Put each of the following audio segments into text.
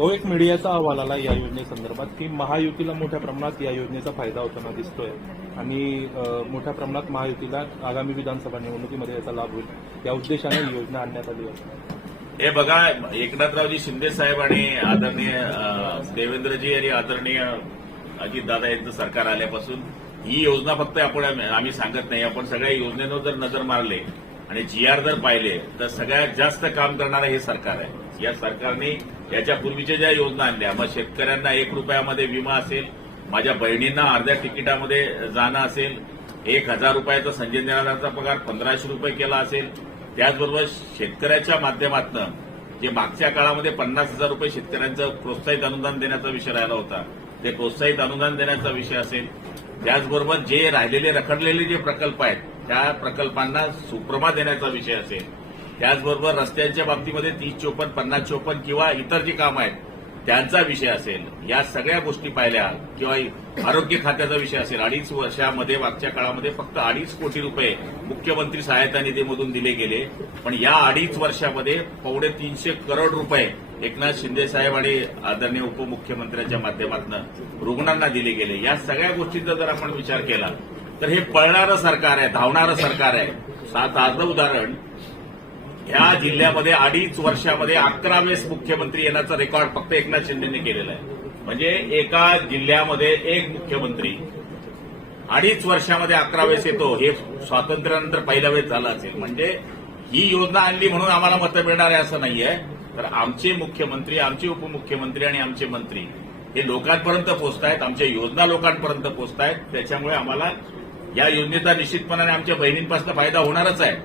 एक मीडियाचा अहवाल आला या योजनेसंदर्भात की महायुतीला मोठ्या प्रमाणात या योजनेचा फायदा होताना दिसतोय. आणि मोठ्या प्रमाणात महायुतीला आगामी विधानसभा निवडणुकीमध्ये याचा लाभ होईल. या उद्देशाने ही योजना आणण्यात आली आहे. हे बघा एकनाथरावजी शिंदे साहेब आणि आदरणीय देवेंद्रजी आणि आदरणीय अजितदादा यांचं सरकार आल्यापासून ही योजना फक्त आपण आम्ही सांगत नाही. आपण सगळ्या योजनेवर जर नजर मारले आणि जी आर जर पाहिले तर सगळ्यात जास्त काम करणारं हे सरकार आहे. या सरकारने याच्या पूर्वीच्या ज्या योजना आणल्या मग शेतकऱ्यांना एक रुपयामध्ये विमा असेल माझ्या बहिणींना अर्ध्या तिकिटामध्ये जाणं असेल एक हजार रुपयाचा संजय निराधारचा पगार पंधराशे रुपये केला असेल त्याचबरोबर शेतकऱ्याच्या माध्यमातून जे मागच्या काळामध्ये पन्नास हजार रुपये शेतकऱ्यांचं प्रोत्साहित अनुदान देण्याचा विषय राहिला होता ते प्रोत्साहित अनुदान देण्याचा विषय असेल. त्याचबरोबर जे राहिलेले रखडलेले जे प्रकल्प आहेत त्या प्रकल्पांना सुप्रमा देण्याचा विषय असेल. त्याचबरोबर रस्त्यांच्या बाबतीमध्ये तीस चोपन्न पन्नास चोपन्न किंवा इतर जी कामं आहेत त्यांचा विषय असेल. या सगळ्या गोष्टी पाहिल्या किंवा आरोग्य खात्याचा विषय असेल. अडीच वर्षामध्ये मागच्या काळामध्ये फक्त अडीच कोटी रुपये मुख्यमंत्री सहायता निधीमधून दिले गेले. पण या अडीच वर्षामध्ये पावणे तीनशे करोड रुपये एकनाथ शिंदे साहेब आणि आदरणीय उपमुख्यमंत्र्यांच्या माध्यमातून रुग्णांना दिले गेले. या सगळ्या गोष्टींचा जर आपण विचार केला तर हे पळणारं सरकार आहे धावणारं सरकार आहे. साधं उदाहरण ह्या जिल्ह्यामध्ये अडीच वर्षामध्ये अकरा वेळेस मुख्यमंत्री येण्याचा रेकॉर्ड फक्त एकनाथ शिंदेने केलेला आहे. म्हणजे एका जिल्ह्यामध्ये एक मुख्यमंत्री. अडीच वर्षामध्ये अकरा वेळेस येतो हे स्वातंत्र्यानंतर पहिल्या वेळेस झालं असेल. म्हणजे ही योजना आणली म्हणून आम्हाला मतं मिळणार आहे असं नाहीये. तर आमचे मुख्यमंत्री आमचे उपमुख्यमंत्री आणि आमचे मंत्री हे लोकांपर्यंत पोहोचतायत आमच्या योजना लोकांपर्यंत पोहोचतायत. त्याच्यामुळे आम्हाला या योजनेचा निश्चितपणाने आमच्या बहिणींपासून फायदा होणारच आहे.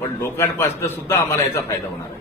पण लोकांपासून सुद्धा आम्हाला याचा फायदा होणार आहे.